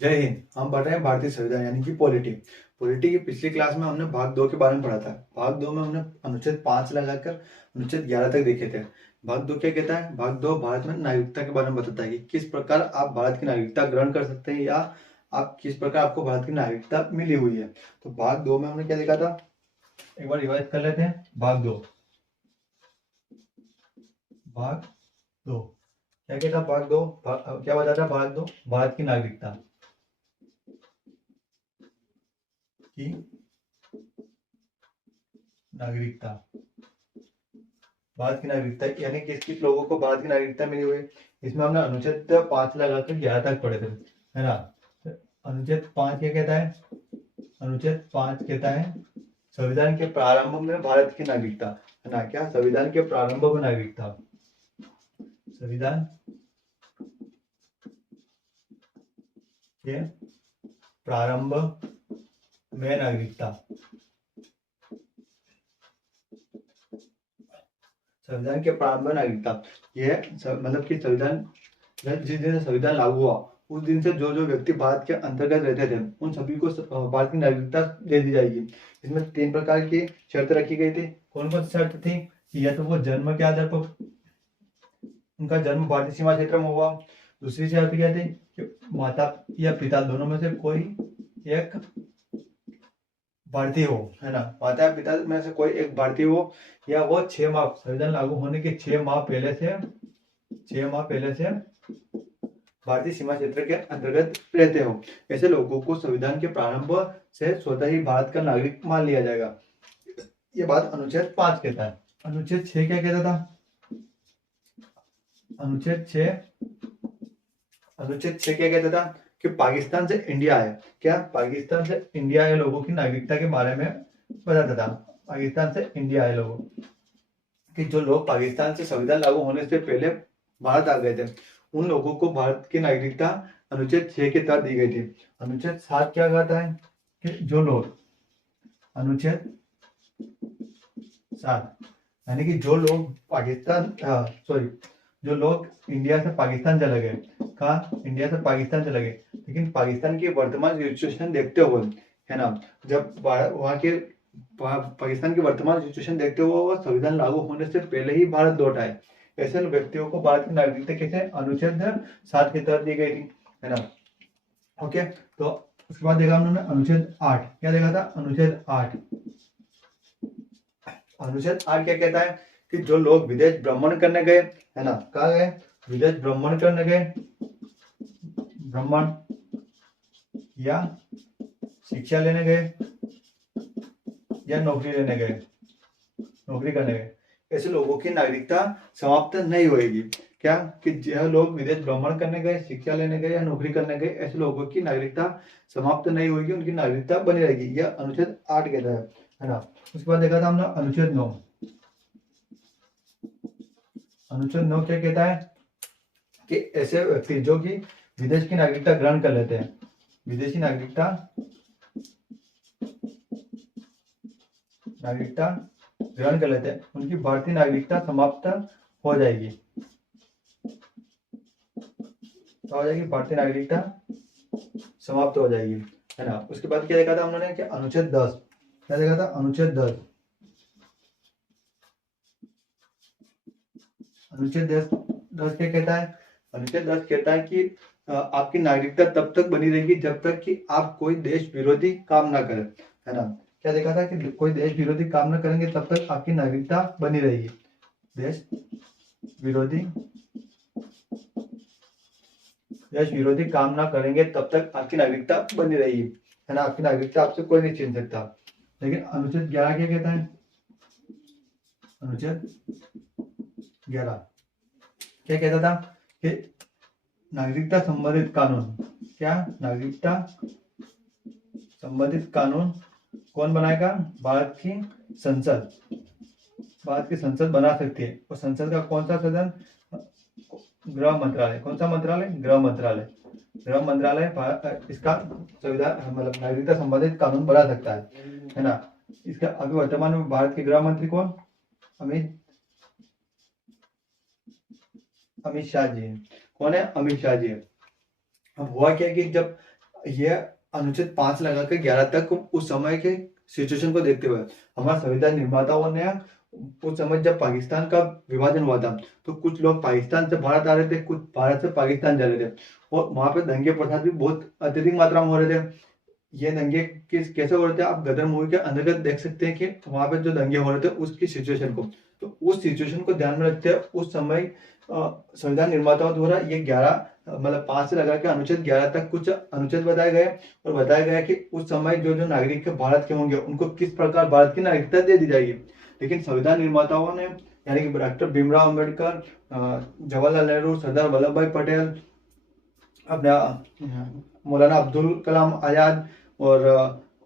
जय हिंद। हम पढ़ रहे हैं भारतीय संविधान यानी कि पॉलिटी। पॉलिटी की पिछली क्लास में हमने भाग 2 के बारे में पढ़ा था। भाग 2 में हमने अनुच्छेद 5 लगाकर अनुच्छेद 11 तक देखे थे। भाग 2 क्या कहता है? भाग 2 भारत में नागरिकता के बारे में बताता है कि किस प्रकार आप भारत की नागरिकता ग्रहण कर सकते हैं या आप किस प्रकार आपको भारत की नागरिकता मिली हुई है। तो भाग 2 में हमने क्या देखा था, एक बार रिवाइज कर लेते हैं। भाग 2 क्या कहता? क्या बताता? भाग 2 भारत की की नागरिकता भारत की नागरिकता यानी किस किस लोगों को भारत की नागरिकता मिली हुई है। इसमें हमने अनुच्छेद 5 लगाकर 11 तक पढ़े थे, है ना। अनुच्छेद 5 क्या कहता है? अनुच्छेद 5 कहता है संविधान के प्रारंभ में भारत की नागरिकता, है ना। क्या? संविधान के प्रारंभ में नागरिकता, संविधान के प्रारंभ में नागरिकता, संविधान के प्रारंभ में नागरिकता। यह मतलब कि संविधान, जिस दिन से संविधान लागू हुआ उस दिन से जो जो व्यक्ति भारत के अंतर्गत रहते थे उन सभी को भारत की नागरिकता दे दी जाएगी। इसमें 3 प्रकार की शर्त रखी गई थी। कौन कौन सी शर्त थी? कि या तो वो जन्म के आधार पर उनका जन्म भारतीय सीमा क्षेत्र में हुआ। दूसरी शर्त क्या थी? कि माता या पिता दोनों में से कोई एक भारतीय हो, है ना। माता या पिता में से कोई एक भारतीय हो, या वो 6 माह संविधान लागू होने के 6 माह पहले से भारतीय सीमा क्षेत्र के अंतर्गत रहते हो। ऐसे लोगों को संविधान के प्रारंभ से स्वतः ही भारत का नागरिक मान लिया जाएगा। ये बात अनुच्छेद 5 कहता है। अनुच्छेद 6 क्या कहता था? अनुच्छेद 6 क्या कहता था? कि पाकिस्तान से इंडिया है। क्या? पाकिस्तान से इंडिया है लोगों की नागरिकता के बारे में बताता था। पाकिस्तान से इंडिया है लोगों कि जो लोग पाकिस्तान से संविधान लागू होने से पहले भारत आ गए थे उन लोगों को भारत की नागरिकता अनुच्छेद 6 के तहत दी गई थी। अनुच्छेद 7 क्या कहता है? कि जो लोग, अनुच्छेद 7 यानी कि जो लोग जो लोग इंडिया से पाकिस्तान चले गए। कहा? इंडिया से पाकिस्तान चले गए, लेकिन पाकिस्तान की वर्तमान सिचुएशन देखते हुए, है ना, जब वहाँ के पाकिस्तान की वर्तमान सिचुएशन देखते हुए वो संविधान लागू होने से पहले ही भारत लौट आए, ऐसे व्यक्तियों को भारत की नागरिकता कैसे अनुच्छेद 7 के तहत दी गई थी, है ना। ओके, तो उसके बाद देखा हमने अनुच्छेद 8। क्या देखा था? अनुच्छेद 8 क्या कहता है? कि जो लोग विदेश भ्रमण करने गए, है ना, कहा गए? विदेश भ्रमण करने गए, भ्रमण या शिक्षा लेने गए या नौकरी करने गए, ऐसे लोगों की नागरिकता समाप्त नहीं होगी। क्या? कि जो लोग विदेश भ्रमण करने गए, शिक्षा लेने गए या नौकरी करने गए, ऐसे लोगों की नागरिकता समाप्त नहीं होगी, उनकी नागरिकता बनी रहेगी। यह अनुच्छेद 8 कहता है ना। उसके बाद देखा था हमने अनुच्छेद 9। अनुच्छेद 9 क्या कहता है? कि ऐसे व्यक्ति जो कि विदेश की नागरिकता ग्रहण कर लेते हैं, विदेशी नागरिकता ग्रहण कर लेते हैं, उनकी भारतीय नागरिकता समाप्त हो जाएगी। भारतीय नागरिकता समाप्त हो जाएगी, है ना। उसके बाद क्या देखा था हमने कि अनुच्छेद 10। क्या देखा था? अनुच्छेद 10। अनुच्छेद 10 क्या कहता है? अनुच्छेद 10 कहता है कि आपकी नागरिकता तब तक बनी रहेगी जब तक कि आप कोई देश विरोधी काम ना करें, है ना। क्या देखा था? कि कोई देश विरोधी काम ना करेंगे तब तक आपकी नागरिकता बनी रहेगी। देश विरोधी काम ना करेंगे तब तक आपकी नागरिकता बनी रहेगी, है ना। आपकी नागरिकता आपसे कोई नहीं छीन सकता। लेकिन अनुच्छेद 11 क्या कहता है? अनुच्छेद 11 क्या कहता था? कि नागरिकता संबंधित कानून, क्या? नागरिकता संबंधित कानून कौन बनाएगा? भारत की संसद बना सकती है। और संसद का कौन सा सदन? गृह मंत्रालय। कौन सा मंत्रालय? गृह मंत्रालय इसका संविधान मतलब नागरिकता संबंधित कानून बना सकता है ना। इसका अभी वर्तमान में भारत के गृह मंत्री कौन? अमित शाह जी। कौन है? अमित शाह जी। अब हुआ क्या कि जब ये अनुच्छेद 5 लगाकर 11 तक उस समय के सिचुएशन को देखते हुए हमारे संविधान निर्माताओं ने उस समय जब पाकिस्तान का विभाजन हुआ था तो कुछ लोग पाकिस्तान से भारत आ रहे थे, कुछ भारत से पाकिस्तान जा रहे थे और वहां पे दंगे फसाद भी बहुत अत्यधिक मात्रा में हो रहे थे। ये दंगे कैसे हो रहे थे आप गदर मूवी के अंतर्गत देख सकते हैं कि वहां पे जो दंगे हो रहे थे उसकी सिचुएशन को, तो उस सिचुएशन को ध्यान में रखते हुए उस समय संविधान निर्माताओं द्वारा ये 11 मतलब 5 से लगा के अनुच्छेद 11 तक कुछ अनुच्छेद बताए गए और बताया गया कि उस समय जो जो नागरिक भारत के होंगे उनको किस प्रकार भारत की नागरिकता दे दी जाएगी। लेकिन संविधान निर्माताओं ने यानी कि डॉक्टर भीमराव अम्बेडकर, जवाहरलाल नेहरू, सरदार वल्लभ भाई पटेल, अपना मौलाना अब्दुल कलाम आजाद और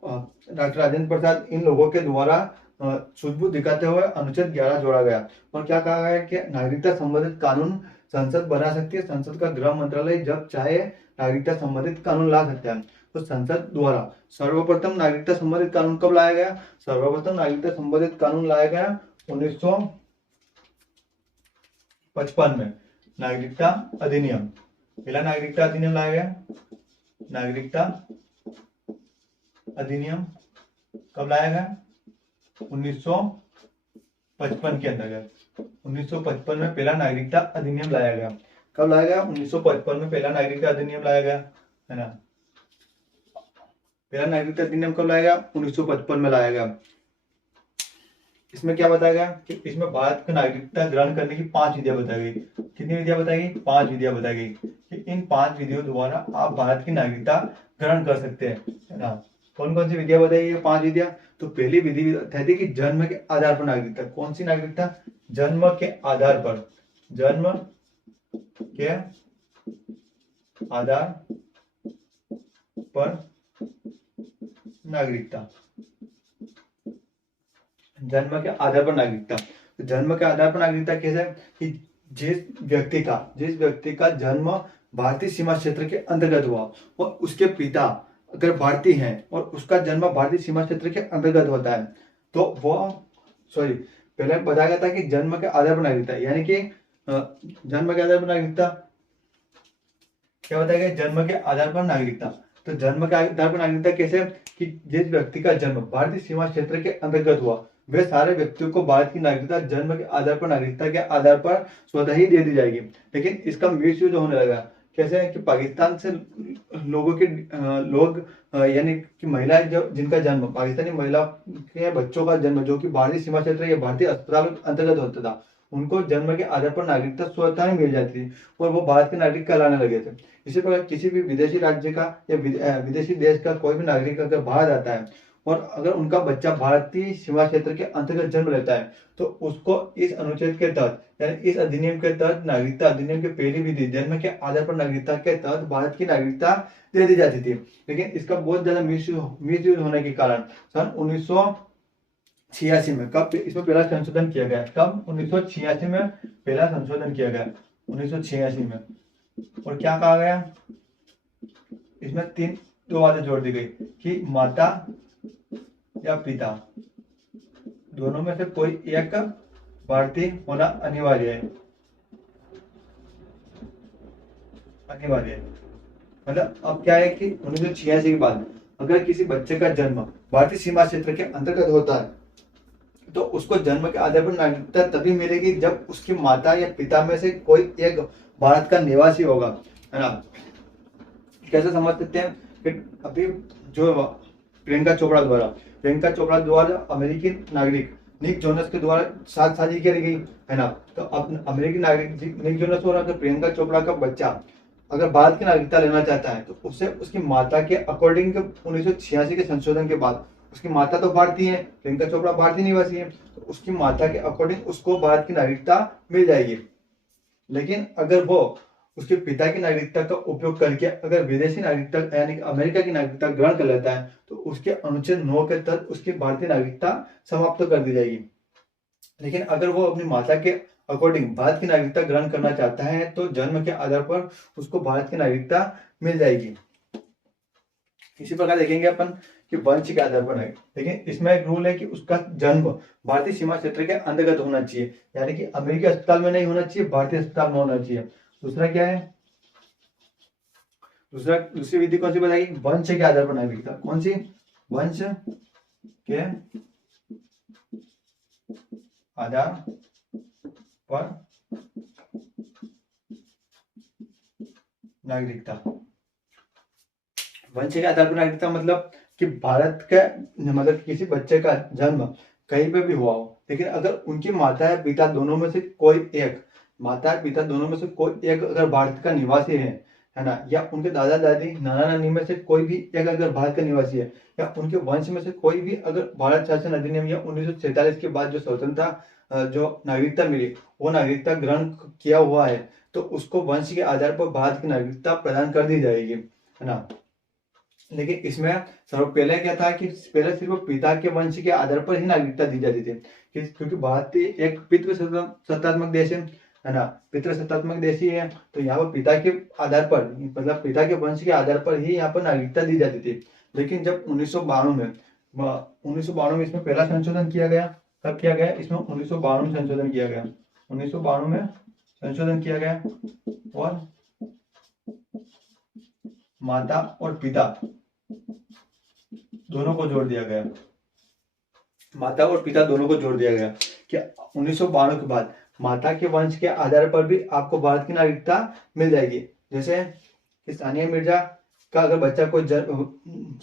डॉक्टर राजेंद्र प्रसाद, इन लोगों के द्वारा सूझबूझ दिखाते हुए अनुच्छेद 11 जोड़ा गया और क्या कहा गया कि नागरिकता संबंधित कानून संसद बना सकती है। संसद का गृह मंत्रालय जब चाहे नागरिकता संबंधित कानून ला सकता है। तो संसद द्वारा सर्वप्रथम नागरिकता संबंधित कानून कब लाया गया? सर्वप्रथम नागरिकता संबंधित कानून लाया गया 1955 में, नागरिकता अधिनियम। पहला नागरिकता अधिनियम लाया गया। नागरिकता अधिनियम कब लाया गया? 1955 के अंतर्गत 1955 में पहला नागरिकता अधिनियम लाया गया। कब लाया गया? 1955 में पहला नागरिकता अधिनियम लाया गया, है ना। पहला नागरिकता अधिनियम कब लाया गया? 1955 में लाया गया। इसमें क्या बताया गया कि इसमें भारत की नागरिकता ग्रहण करने की 5 विधियां बताई गई। कितनी विधियां बताई गई? 5 विधियां बताई गई कि इन 5 विधियों द्वारा आप भारत की नागरिकता ग्रहण कर सकते हैं, है ना। कौन कौन सी विधियां बताई गई? 5 विधियां। तो पहली विधि थी कि जन्म के आधार पर नागरिकता। कौन सी नागरिकता? जन्म के आधार पर, जन्म के आधार पर नागरिकता, जन्म के आधार पर नागरिकता। तो जन्म के आधार पर नागरिकता कैसे? कि जिस व्यक्ति का जन्म भारतीय सीमा क्षेत्र के अंतर्गत हुआ और उसके पिता अगर भारतीय हैं और उसका जन्म भारतीय सीमा क्षेत्र के अंतर्गत होता है तो वो पहले बताया गया था कि जन्म के आधार पर नागरिकता, यानी कि जन्म के आधार पर नागरिकता क्या बताया गया? जन्म के आधार पर नागरिकता। तो जन्म के आधार पर नागरिकता कैसे? कि जिस व्यक्ति का जन्म भारतीय सीमा क्षेत्र के अंतर्गत हुआ वे सारे व्यक्तियों को भारत की नागरिकता जन्म के आधार पर, नागरिकता के आधार पर स्वतः ही दे दी जाएगी। लेकिन इसका मिस यूज होने लगा। कैसे? कि पाकिस्तान से लोग यानी कि महिलाएं जो जिनका जन्म, पाकिस्तानी महिला के बच्चों का जन्म जो कि भारतीय सीमा क्षेत्र या भारतीय अस्पताल अंतर्गत होता था, उनको जन्म के आधार पर नागरिकता स्वतः ही मिल जाती थी और वो भारत के नागरिक कहलाने लगे थे। इसी प्रकार किसी भी विदेशी राज्य का या विदेशी देश का कोई भी नागरिक अगर बाहर आता है और अगर उनका बच्चा भारतीय सीमा क्षेत्र के अंतर्गत जन्म लेता है तो उसको इस अनुच्छेद के तहत यानी इस अधिनियम के तहत, नागरिकता अधिनियम की पहली विधि जन्म के आधार पर नागरिकता के तहत भारत की नागरिकता दे दी जाती थी। लेकिन इसका बहुत ज्यादा मिस यूज होने के कारण सन 1986 में कब इसमें पहला संशोधन किया गया? कब? 1986 में पहला संशोधन किया गया, 1986 में। और क्या कहा गया? इसमें 2 बातें जोड़ दी गई कि माता या पिता दोनों में से कोई एक भारतीय होना अनिवार्य है, अनिवार्य है। मतलब अब क्या है कि 1986 के बाद अगर किसी बच्चे का जन्म भारतीय सीमा क्षेत्र के अंतर्गत होता है तो उसको जन्म के आधार पर नागरिकता तभी मिलेगी जब उसकी माता या पिता में से कोई एक भारत का निवासी होगा, है ना। कैसे समझ सकते हैं कि अभी जो प्रियंका चोपड़ा द्वारा अमेरिकी नागरिक निक जोनस के द्वारा साझी करी गई, है ना। तो अब अमेरिकी नागरिक निक जोनस और अगर प्रियंका चोपड़ा का बच्चा अगर भारत की नागरिकता लेना चाहता है तो उसे उसकी माता के अकॉर्डिंग 1986 के संशोधन के बाद उसकी माता तो भारतीय है, प्रियंका चोपड़ा भारतीय निवासी है, तो उसकी माता के अकॉर्डिंग उसको भारत की नागरिकता मिल जाएगी। लेकिन अगर वो उसके पिता की नागरिकता का उपयोग करके अगर विदेशी नागरिकता यानी अमेरिका की नागरिकता ग्रहण कर लेता है तो उसके अनुच्छेद 9 के तहत उसकी भारतीय नागरिकता समाप्त कर दी जाएगी। लेकिन अगर वो अपनी माता के अकॉर्डिंग भारत की नागरिकता ग्रहण करना चाहता है तो जन्म के आधार पर उसको भारत की नागरिकता मिल जाएगी। इसी प्रकार देखेंगे अपन कि वंश के आधार पर है, लेकिन इसमें एक रूल है कि उसका जन्म भारतीय सीमा क्षेत्र के अंतर्गत होना चाहिए, यानी कि अमेरिकी अस्पताल में नहीं होना चाहिए, भारतीय अस्पताल में होना चाहिए। दूसरा क्या है? दूसरी विधि कौन सी बताएगी? वंश के आधार पर नागरिकता। कौन सी? वंश के आधार पर नागरिकता। वंश के आधार पर नागरिकता मतलब कि भारत का मतलब किसी बच्चे का जन्म कहीं पे भी हुआ हो, लेकिन अगर उनकी माता या पिता दोनों में से कोई एक, माता या पिता दोनों में से कोई एक अगर भारत का निवासी है ना, या उनके दादा दादी नाना नानी में से कोई भी एक अगर भारत का निवासी है, या उनके वंश में से कोई भी अगर भारत शासन अधिनियम या 1947 के बाद जो स्वतंत्रता जो नागरिकता मिली वो नागरिकता ग्रहण किया हुआ है, तो उसको वंश के आधार पर भारत की नागरिकता प्रदान कर दी जाएगी, है ना। लेकिन इसमें सर्व पहले क्या था कि पहले सिर्फ पिता के वंश के आधार पर ही नागरिकता दी जाती थी, क्योंकि भारत एक पितृसत्तात्मक देश है ना, पितृसत्तात्मक देश ही है, तो यहाँ पर पिता के आधार पर मतलब पिता के वंश के आधार पर ही यहाँ पर नागरिकता दी जाती थी। लेकिन जब 1992 में इसमें पहला संशोधन किया गया, कब किया गया? इसमें 1992 में संशोधन किया गया, 1992 में संशोधन किया गया, और माता और पिता दोनों को जोड़ दिया गया, माता और पिता दोनों को जोड़ दिया गया कि 1992 के बाद माता के वंश के आधार पर भी आपको भारत की नागरिकता मिल जाएगी। जैसे कि सानिया मिर्जा का अगर बच्चा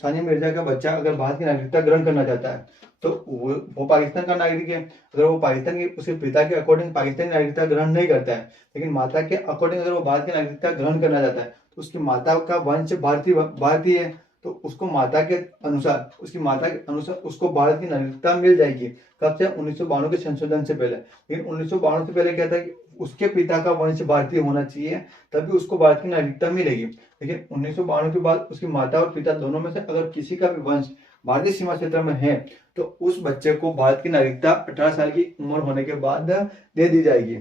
सानिया मिर्जा का बच्चा अगर भारत की नागरिकता ग्रहण करना चाहता है तो वो पाकिस्तान का नागरिक है, अगर वो पाकिस्तान की उसके पिता के अकॉर्डिंग पाकिस्तानी नागरिकता ग्रहण नहीं करता है, लेकिन माता के अकॉर्डिंग अगर वो भारत की नागरिकता ग्रहण करना चाहता है तो उसकी माता का वंश भारतीय है, तो उसको माता के अनुसार उसकी माता के अनुसार उसको भारत की नागरिकता मिल जाएगी। कब से? 1992 के संशोधन से पहले। लेकिन 1992 से पहले क्या था कि उसके पिता का वंश भारतीय होना चाहिए तभी उसको भारत की नागरिकता मिलेगी। लेकिन 1992 के बाद उसकी माता और पिता दोनों में से अगर किसी का भी वंश भारतीय सीमा क्षेत्र में है तो उस बच्चे को भारत की नागरिकता 18 साल की उम्र होने के बाद दे दी जाएगी,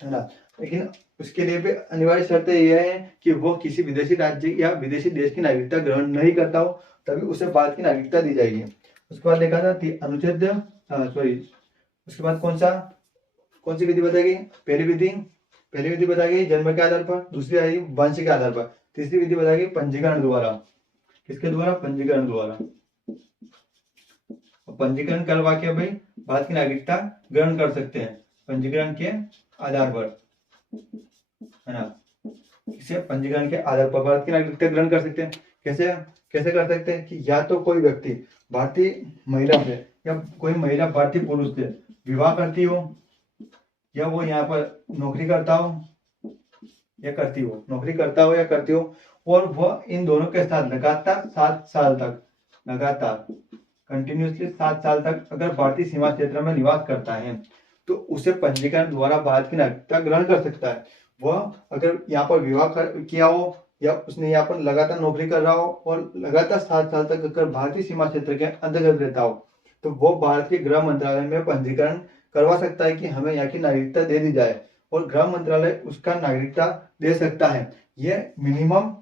है ना। लेकिन उसके लिए भी अनिवार्य शर्त यह है कि वो किसी विदेशी राज्य या विदेशी देश की नागरिकता ग्रहण नहीं करता हो, तभी उसे भारत की नागरिकता दी जाएगी। उसके बाद देखा था अनुच्छेद उसके बाद कौन सी विधि बताई गई? पहली विधि बताई गई जन्म के आधार पर, दूसरी आई वंश के आधार पर, तीसरी विधि बताई गई पंजीकरण द्वारा। किसके द्वारा? पंजीकरण द्वारा। पंजीकरण करवा के भाई भारत की नागरिकता ग्रहण कर सकते हैं, पंजीकरण के आधार पर, है ना। इसे पंजीकरण के आधार पर भारत की नागरिकता ग्रहण कर सकते हैं। कैसे कैसे कर सकते हैं? कि या तो कोई व्यक्ति भारतीय महिला से या कोई महिला भारतीय पुरुष से विवाह करती हो, या वो यहाँ पर नौकरी करता हो या करती हो, नौकरी करता हो या करती हो, और वह इन दोनों के साथ लगातार 7 साल तक लगातार कंटिन्यूसली 7 साल तक अगर भारतीय सीमा क्षेत्र में निवास करता है तो उसे पंजीकरण द्वारा भारत की नागरिकता ग्रहण कर सकता है। वह अगर यहाँ पर विवाह किया हो या उसने यहाँ पर लगातार नौकरी कर रहा हो और लगातार 7 साल तक अगर भारतीय सीमा क्षेत्र के अंतर्गत रहता हो तो वो भारत के गृह मंत्रालय में पंजीकरण करवा सकता है कि हमें यहाँ की नागरिकता दे दी जाए, और गृह मंत्रालय उसका नागरिकता दे सकता है। यह मिनिमम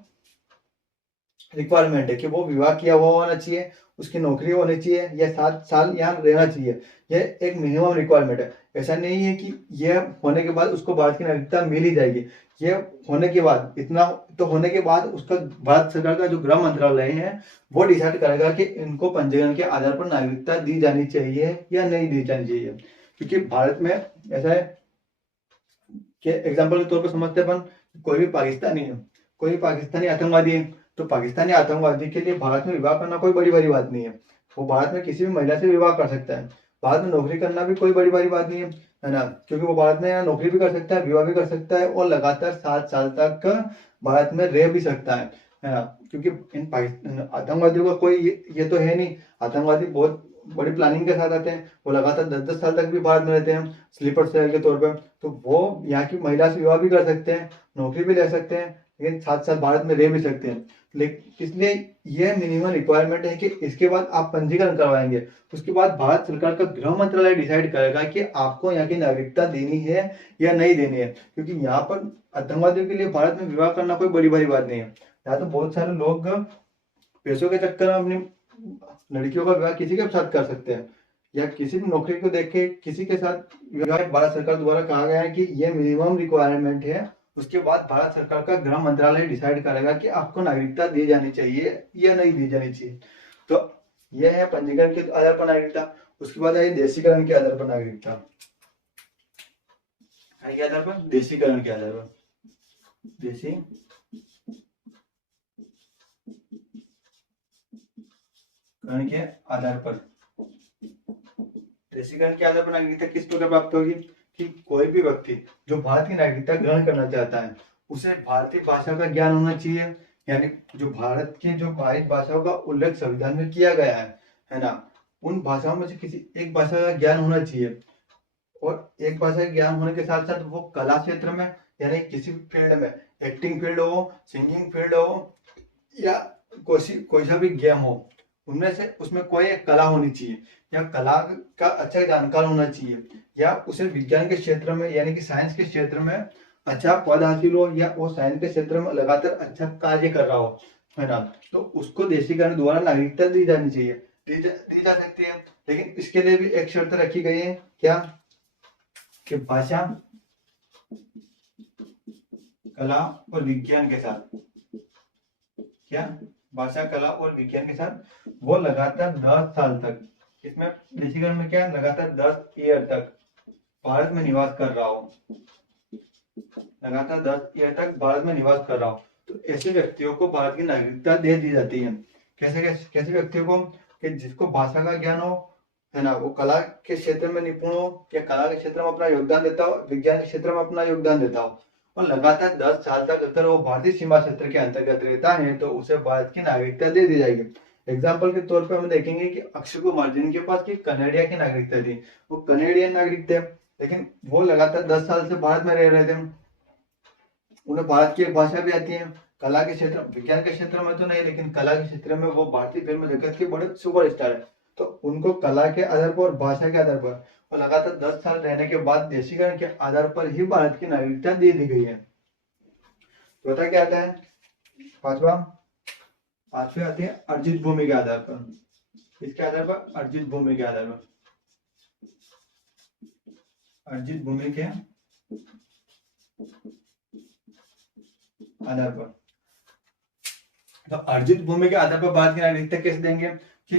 रिक्वायरमेंट है कि वो विवाह किया हुआ होना चाहिए, उसकी नौकरी होनी चाहिए, या 7 साल यहाँ रहना चाहिए। यह एक मिनिमम रिक्वायरमेंट है। ऐसा नहीं है कि यह होने के बाद उसको भारत की नागरिकता मिल ही जाएगी। यह होने के बाद इतना तो होने के बाद उसका भारत सरकार का जो गृह मंत्रालय है वो डिसाइड करेगा कि इनको पंजीकरण के आधार पर नागरिकता दी जानी चाहिए या नहीं दी जानी चाहिए। क्योंकि भारत में ऐसा है कि एग्जाम्पल के तौर पर समझते अपन, कोई भी पाकिस्तानी है, कोई भी पाकिस्तानी आतंकवादी है, तो पाकिस्तानी आतंकवादी के लिए भारत में विवाह करना कोई बड़ी बात नहीं है। वो भारत में किसी भी महिला से विवाह कर सकता है। भारत में नौकरी करना भी कोई बड़ी बात नहीं है ना, क्योंकि वो भारत में नौकरी भी कर सकता है, विवाह भी कर सकता है, और लगातार 7 साल तक भारत में रह भी सकता है ना। क्योंकि इन पाकिस्तान आतंकवादियों का कोई ये तो है नहीं, आतंकवादी बहुत बड़ी प्लानिंग के साथ आते हैं, वो लगातार 10-10 साल तक भी भारत में रहते हैं स्लीपर सेल के तौर पर, तो वो यहाँ की महिला से विवाह भी कर सकते हैं, नौकरी भी ले सकते हैं, लेकिन 7 साल भारत में रह भी सकते हैं। लेकिन इसलिए यह मिनिमम रिक्वायरमेंट है कि इसके बाद आप पंजीकरण करवाएंगे, उसके बाद भारत सरकार का गृह मंत्रालय डिसाइड करेगा कि आपको यहाँ की नागरिकता देनी है या नहीं देनी है। क्योंकि यहाँ पर आतंकवादियों के लिए भारत में विवाह करना कोई बड़ी बात नहीं है। यहाँ तो बहुत सारे लोग पैसों के चक्कर में अपनी लड़कियों का विवाह किसी के साथ कर सकते हैं, या किसी भी नौकरी को देख के किसी के साथ विवाह। भारत सरकार द्वारा कहा गया है कि यह मिनिमम रिक्वायरमेंट है उसके बाद भारत सरकार का गृह मंत्रालय डिसाइड करेगा कि आपको नागरिकता दी जानी चाहिए या नहीं दी जानी चाहिए। तो यह है पंजीकरण के आधार पर नागरिकता। उसके बाद है देशीकरण के आधार पर नागरिकता। के आधार पर, देशीकरण के आधार पर, देशीकरण के आधार पर, देशीकरण के आधार पर नागरिकता किस प्रकार प्राप्त होगी कि कोई भी व्यक्ति जो भारत की नागरिकता ग्रहण करना चाहता है उसे भारतीय भाषा का ज्ञान होना चाहिए, यानी जो भारत की जो 22 भाषाओं का उल्लेख संविधान में किया गया है ना, उन भाषाओं में से किसी एक भाषा का ज्ञान होना चाहिए। और एक भाषा का ज्ञान होने के साथ साथ वो कला क्षेत्र में, यानी किसी भी फील्ड में, एक्टिंग फील्ड हो, सिंगिंग फील्ड हो, या कोई सा भी गेम हो, उनमें से उसमें कोई एक कला होनी चाहिए, या कला का अच्छा जानकार होना चाहिए, या उसे विज्ञान के क्षेत्र में यानी कि साइंस के क्षेत्र में अच्छा पद हासिल हो, या वो साइंस के क्षेत्र में लगातार अच्छा कार्य कर रहा हो, है ना, तो उसको देशीकरण द्वारा नागरिकता दी जानी चाहिए, दी जा सकती है। लेकिन इसके लिए भी एक शर्त रखी गई है, क्या कि भाषा, कला और विज्ञान के साथ, क्या भाषा, कला और विज्ञान के साथ वो लगातार 10 साल तक, इसमें देशीकरण में क्या लगातार 10 ईयर तक भारत में निवास कर रहा हो, लगातार 10 ईयर तक भारत में निवास कर रहा हो, तो ऐसे व्यक्तियों को भारत की नागरिकता दे दी जाती है। कैसे कैसे कैसे व्यक्तियों को कि जिसको भाषा का ज्ञान हो, है ना, वो कला के क्षेत्र में निपुण हो, या कला के क्षेत्र में अपना योगदान देता हो, विज्ञान के क्षेत्र में अपना योगदान देता हो, और लगातार 10 साल तक अगर वो भारतीय सीमा क्षेत्र के अंतर्गत रहता है तो उसे भारत की नागरिकता दे दी जाएगी। एग्जाम्पल के तौर पर हम देखेंगे कि अक्षय कुमार जिनके पास की कनाडिया की नागरिकता थी, वो कनेडियन नागरिक थे, लेकिन वो लगातार 10 साल से भारत में रह रहे थे, उन्हें भारत की एक भाषा भी आती है, कला के क्षेत्र, विज्ञान के क्षेत्र में तो नहीं, लेकिन कला के क्षेत्र में वो भारतीय फिल्म जगत के बड़े सुपरस्टार है, तो उनको कला के आधार पर और भाषा के आधार पर और लगातार 10 साल रहने के बाद देशीकरण के आधार पर ही भारत की नागरिकता दे दी गई है। चौथा क्या आता है, पांचवी आती है अर्जित भूमि के आधार पर। इसके आधार पर, अर्जित भूमि के आधार पर, अर्जित भूमि के आधार पर, तो अर्जित भूमि के आधार पर भारत की नागरिकता कैसे देंगे कि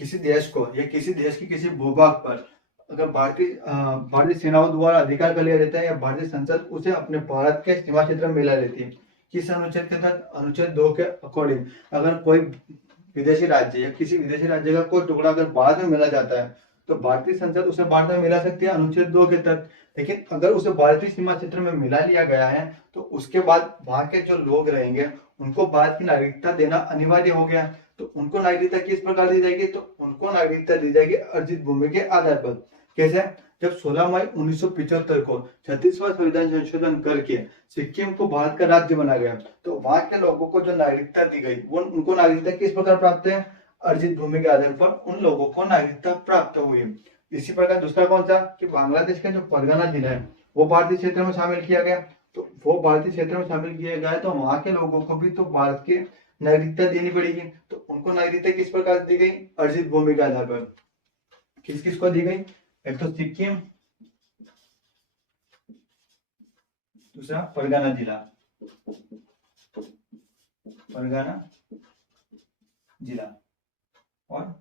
किसी देश को या किसी देश की किसी भूभाग पर अगर भारतीय सेनाओं द्वारा अधिकार कर लिया जाता है, या भारतीय संसद उसे अपने भारत के सीमा क्षेत्र में मिला लेती है, किस अनुच्छेद के तहत, अनुच्छेद 2 के अकॉर्डिंग, अगर कोई विदेशी राज्य या किसी विदेशी राज्य का कोई टुकड़ा अगर भारत में मिला जाता है तो भारतीय संसद उसे भारत में मिला सकती है अनुच्छेद 2 के तहत। लेकिन अगर उसे भारतीय सीमा क्षेत्र में मिला लिया गया है तो उसके बाद वहां के जो लोग रहेंगे उनको भारत की नागरिकता देना अनिवार्य हो गया, तो उनको नागरिकता किस प्रकार दी जाएगी, तो उनको नागरिकता दी जाएगी अर्जित भूमि के आधार पर। कैसे, जब 16 मई 1975 को 36वां संविधान संशोधन करके सिक्किम को भारत का राज्य बना गया, तो वहां के लोगों को जो नागरिकता दी गई वो उनको नागरिकता किस प्रकार प्राप्त है, अर्जित भूमि के आधार पर उन लोगों को नागरिकता प्राप्त हुई। इसी प्रकार दूसरा कौन सा कि बांग्लादेश का जो परगना जिला है वो भारतीय क्षेत्र में शामिल किया गया, तो वो भारतीय क्षेत्र में शामिल किया गया है तो वहां के लोगों को भी तो भारत की नागरिकता देनी पड़ेगी, तो उनको नागरिकता किस प्रकार दी गई, अर्जित भूमि के आधार पर। किस किस को दी गई, एक तो सिक्किम, दूसरा परगना जिला, परगना जिला और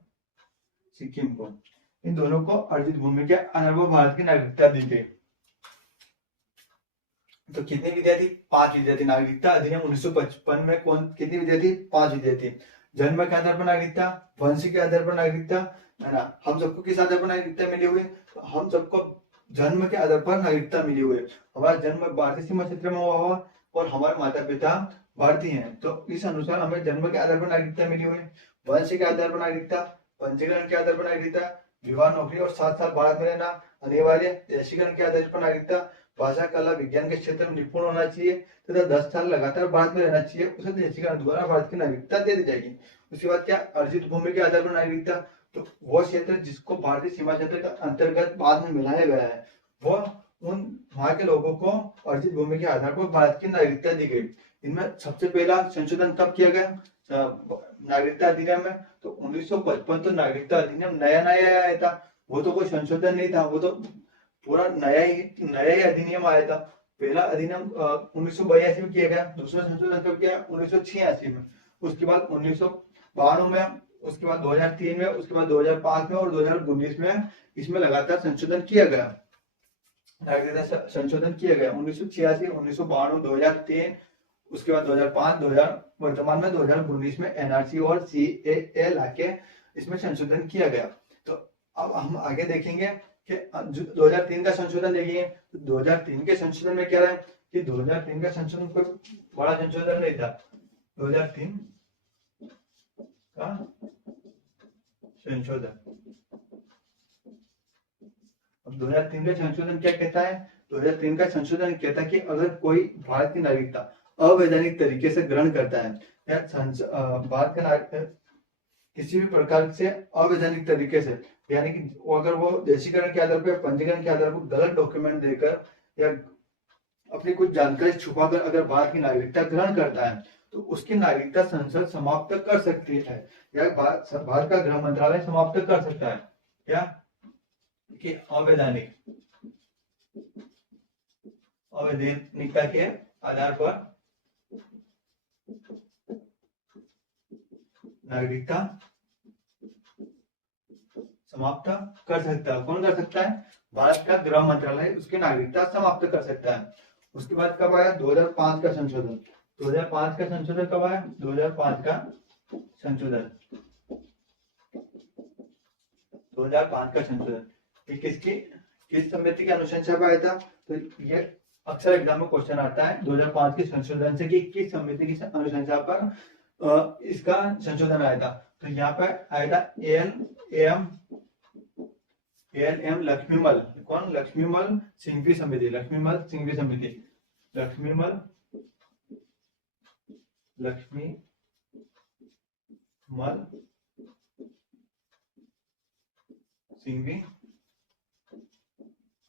सिक्किम को, इन दोनों को अर्जित भूमि के आधार पर भारत की नागरिकता दी गई। तो कितनी विधियां थी, 5 विधियां थी। नागरिकता अधिनियम 1955 में कितनी विधियां थी, 5 विधियां थी। जन्म के आधार पर नागरिकता, वंश के आधार पर नागरिकता, है ना, हम सबको किस आधार पर नागरिकता मिली हुई, तो हम सबको जन्म के आधार पर नागरिकता मिली हुई है। हमारा जन्म भारतीय सीमा क्षेत्र में हुआ हुआ और हमारे माता पिता भारतीय हैं, तो इस अनुसार हमें जन्म के आधार पर नागरिकता मिली हुई। वंश के आधार पर नागरिकता, पंजीकरण के आधार पर नागरिकता, विवाह, नौकरी और 7 साल भारत में रहना अनिवार्य, देशीकरण के आधार पर नागरिकता, भाषा, कला, विज्ञान के क्षेत्र में निपुण होना चाहिए तथा 10 साल लगातार भारत में रहना चाहिए, उसे देशीकरण द्वारा भारत की नागरिकता दे दी जाएगी। उसके बाद क्या, अर्जित भूमि के आधार पर नागरिकता, तो वो क्षेत्र जिसको भारतीय सीमा क्षेत्र का अंतर्गत बाद में मिलाया गया है वो उन वहां के लोगों को अर्जित भूमि के आधार पर भारत की नागरिकता दी गई। इनमें सबसे पहला संशोधन कब किया गया नागरिकता अधिनियम में, तो 1955 तो नागरिकता अधिनियम नया नया आया था, वो तो कोई संशोधन नहीं था, वो तो पूरा नया ही अधिनियम आया था। पहला अधिनियम 1982 में किया गया, दूसरा संशोधन कब किया 1986 में, उसके बाद 1992 में, उसके बाद 2003 में, उसके बाद 2005 में और 2019 में इसमें लगातार संशोधन किया गया, नागरिकता संशोधन किया गया 1986, 1992, 2003, उसके बाद 2005, 2000 वर्तमान में 2019 में एनआरसी और सीएए लाके इसमें संशोधन किया गया। तो अब हम आगे देखेंगे कि 2003 का संशोधन देखिए। तो 2003 के संशोधन में क्या है कि 2003 का संशोधन कोई बड़ा संशोधन नहीं था। 2003 का संशोधन, अब 2003 का संशोधन क्या कहता है? 2003 का संशोधन कहता है कि अगर कोई भारत की नागरिकता अवैधानिक तरीके से ग्रहण करता है या भारत का नागरिक किसी भी प्रकार से अवैधानिक तरीके से, यानी कि अगर वो देशीकरण के आधार पर, पंजीकरण के आधार पर गलत डॉक्यूमेंट देकर या अपनी कुछ जानकारी छुपाकर अगर भारत की नागरिकता ग्रहण करता है तो उसकी नागरिकता संसद समाप्त कर सकती है या भारत का गृह मंत्रालय समाप्त कर सकता है। क्या कि अवैधानिकता के आधार पर नागरिकता समाप्त कर सकता है। कौन कर सकता है? भारत का गृह मंत्रालय उसकी नागरिकता समाप्त कर सकता है। उसके बाद कब आया 2005 का संशोधन। 2005 का संशोधन कब आया? 2005 का संशोधन, 2005 का संशोधन ये किस समिति की अनुशंसा पर आया था? तो ये अक्सर एग्जाम में क्वेश्चन आता है 2005 के संशोधन से कि किस समिति की अनुशंसा पर इसका संशोधन आया था। तो यहाँ पर आया था एएलएम लक्ष्मीमल, कौन? लक्ष्मीमल सिंघवी समिति, लक्ष्मीमल सिंघवी समिति, लक्ष्मीमल सिंघवी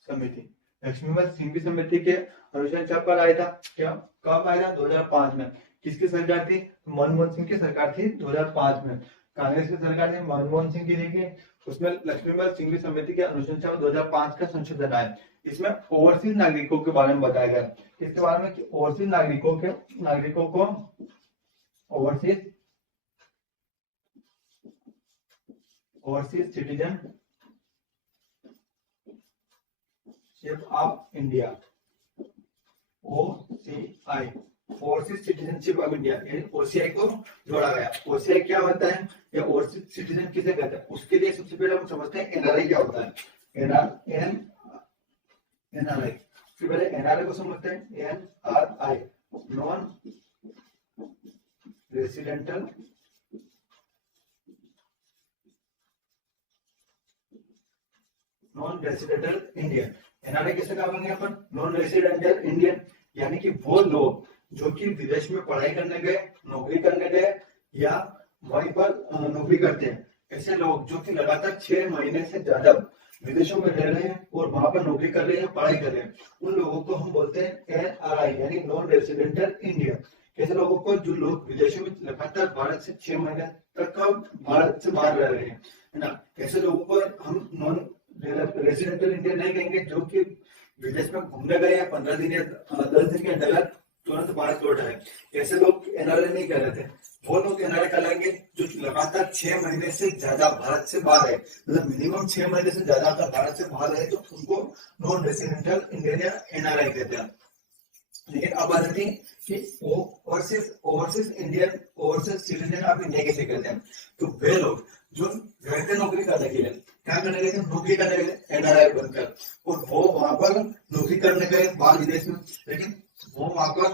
समिति, लक्ष्मीमल सिंघवी समिति के अनुशंसा पर आया था। क्या कब आया था? 2005 में। किसकी सरकार थी? मनमोहन सिंह की सरकार थी 2005 में। कांग्रेस की सरकार थी, मनमोहन सिंह की थी, उसमें लक्ष्मीमल सिंघवी समिति के अनुशंसा में 2005 का संशोधन आया। इसमें ओवरसीज नागरिकों के बारे में बताया गया। किसके बारे में? कि ओवरसीज नागरिकों को overseas citizenship of India, OCI, overseas citizenship of India, OCI को जोड़ा गया। OCI क्या होता है या ओवरसीज सिटीजन किसे कहते हैं? उसके लिए सबसे पहले हम समझते हैं NRI क्या होता है। NRI, सबसे पहले NRI को समझते हैं। NRI, non residential Indian. NRI किसे कहेंगे अपन? नॉन रेसिडेंटल इंडियन, यानी कि वो लोग जो कि विदेश में पढ़ाई करने गए, नौकरी करने गए या वहीं पर नौकरी करते हैं, ऐसे लोग जो कि लगातार 6 महीने से ज्यादा विदेशों में रह रहे हैं और वहां पर नौकरी कर रहे हैं, पढ़ाई कर रहे हैं, उन लोगों को हम बोलते हैं NRI, यानी नॉन रेसिडेंटल इंडियन। ऐसे लोगों को जो लोग विदेशों में लगातार भारत से 6 महीने तक भारत से बाहर रह रहे हैं, है ना, ऐसे लोगों को हम नॉन रेसिडेंटल इंडियन नहीं कहेंगे। जो कि विदेश में घूमने गए हैं 15 दिन या 10 दिन के अंदर तुरंत भारत लौट आए, ऐसे लोग NRI नहीं कह रहे थे। वो लोग NRI कहलाएंगे जो लगातार 6 महीने से ज्यादा भारत से बाहर है, मतलब मिनिमम 6 महीने से ज्यादा अगर भारत से बाहर है तो उनको नॉन रेसिडेंटल इंडियन या NRI कहते हैं। लेकिन अब बात आती है कि ओवरसीज सिटीजन ऑफ इंडिया कैसे कहते हैं? तो वे लोग जो घर पे नौकरी करने के लिए, क्या करने गए थे? नौकरी करने गए NRI बनकर, और वो वहां पर नौकरी करने गए बाहर विदेश में, लेकिन वो वहां पर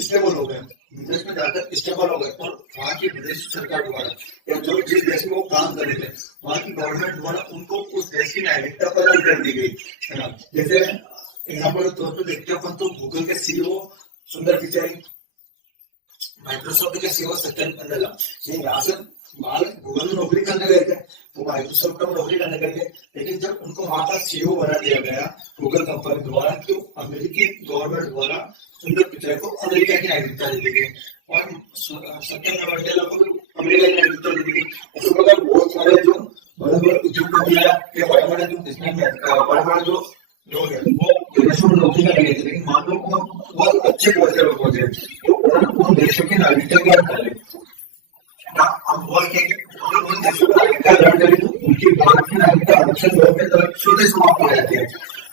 स्टेबल हो गए, विदेश में जाकर स्टेबल हो गए, और वहां की विदेशी सरकार द्वारा या जो जिस देश में वो काम कर रहे थे वहां की गवर्नमेंट द्वारा उनको उस देश की नागरिकता प्रदान कर दी गई, है ना। जैसे एग्जाम्पल तौर पर देखते हैं अपन तो गूगल के CEO सुंदर पिचाई, माइक्रोसॉफ्ट के CEO सत्य नाडेला, ये यहाँ से बाहर गूगल में नौकरी करने गए थे, वो माइक्रोसॉफ्ट में नौकरी करने गए थे, लेकिन जब उनको वहां का CEO बना दिया गया गूगल कंपनी द्वारा, तो अमेरिकी गवर्नमेंट द्वारा सुंदर पिचाई को अमेरिका की नागरिकता दे दी गई और सत्य नाडेला को अमेरिका की नागरिकता दे दी गई। उसके बाद बहुत सारे जो बड़े बड़े उद्योगपति या बड़े बड़े जो बिजनेसमैन, बड़े बड़े जो लोग हैं वो विदेशों में नौकरी करने गए थे, लेकिन मान लो बहुत अच्छे पद के लोग होते हैं तो उन देशों की नागरिकता क्या करें, हम बोल के उन देशों की नागरिकता ग्रहण करें तो उनकी भारत की नागरिकता आरक्षण में स्वतः समाप्त हो जाती है।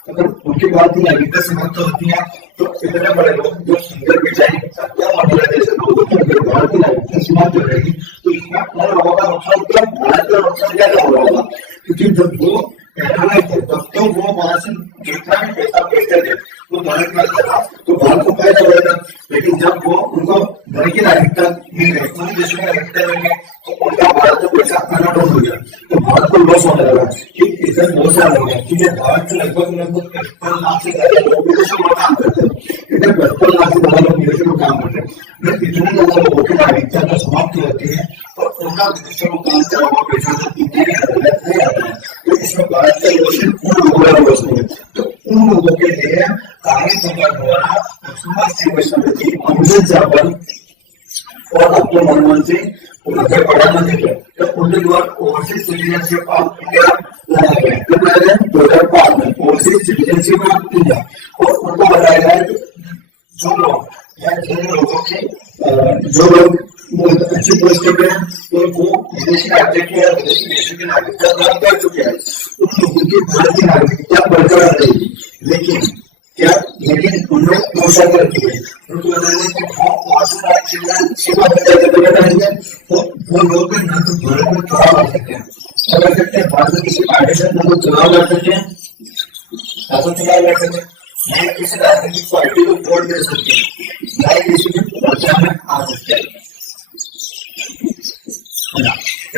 अगर उनके बाद की नागरिकता समाप्त होती है तो इतने बड़े लोग जो सुंदर पिचाई सत्या मंडल जैसे लोगों की अगर भारत की नागरिकता समाप्त हो जाएगी तो इसमें अपने लोगों का नुकसान क्या, भारत का नुकसान क्या होगा, क्योंकि जब वो पहले थे तब तो वो वहां से जितना भी पैसा भेजते थे वो भारत में आता था तो भारत को फायदा हो था, लेकिन जब वो उनको घर की नागरिकता मिल गई, पूरे देश में नागरिकता मिल गई तो उनका भारत का पैसा आना बंद हो गया, तो भारत को लॉस होने लगा कि इधर बहुत सारा हो गया, क्योंकि भारत से लगभग 55 लाख से ज्यादा लोग विदेशों में काम करते हैं, इधर 55 लाख से ज्यादा लोग विदेशों में काम करते हैं, इतने ज्यादा लोगों की नागरिकता तो समाप्त होती है और उनका विदेशों में काम करा हुआ पैसा तो इतने नहीं आता है, तो इसमें भारत का रोशन उन लोगों का रोश नहीं है। तो उन लोगों के लिए कांग्रेस सरकार द्वारा अमजद जाफर और अब्दुल मोहम्मद से प्रधानमंत्री थे तो उनके द्वारा ओवरसीज सिटीजनशिप ऑफ इंडिया लाया गया, कब लाया गया 2005 में ओवरसीज सिटीजनशिप ऑफ इंडिया, और उनको बताया गया कि जो लोग या जिन लोगों के जो लोग बहुत अच्छी पोस्ट पे हैं उनको विदेशी नागरिक या विदेशी देशों की नागरिकता प्राप्त कर चुके हैं, उन लोगों की भारत की नागरिकता बरकरार रहेगी, लेकिन उन लोग पोषण करती है उनको बताया कि तो वो लोग ना तो भारत में चुनाव लड़ सकते हैं, क्या कर सकते हैं, भारत में किसी पार्टी से ना तो चुनाव लड़ सकते हैं, ना तो चुनाव लड़ सकते हैं, या किसी राजनीतिक पार्टी को वोट दे सकते हैं, या किसी की प्रचार में आ सकते हैं,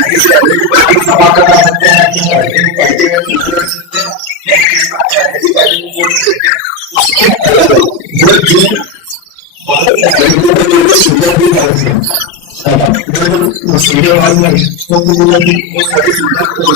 किसी राजनीतिक पार्टी को सभा करा सकते हैं, राजनीतिक पार्टी में चुनाव लड़ सकते हैं, या किसी राजनीतिक पार्टी को वोट दे सकते हैं, उसके अलग जो भारत सुविधा भी करती है सुविधा वाले वो सारी सुविधा चुनाव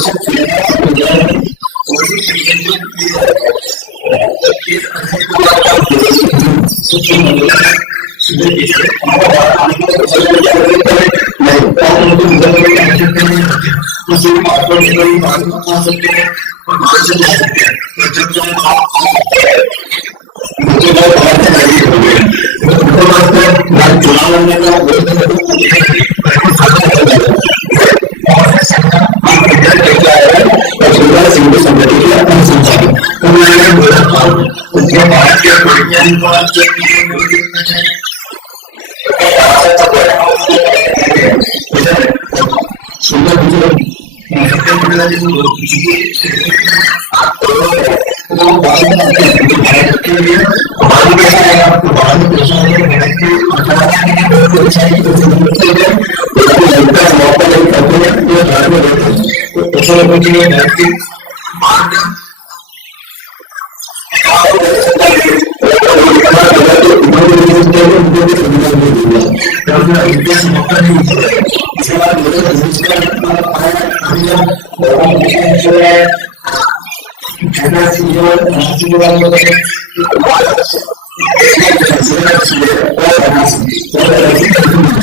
लड़ने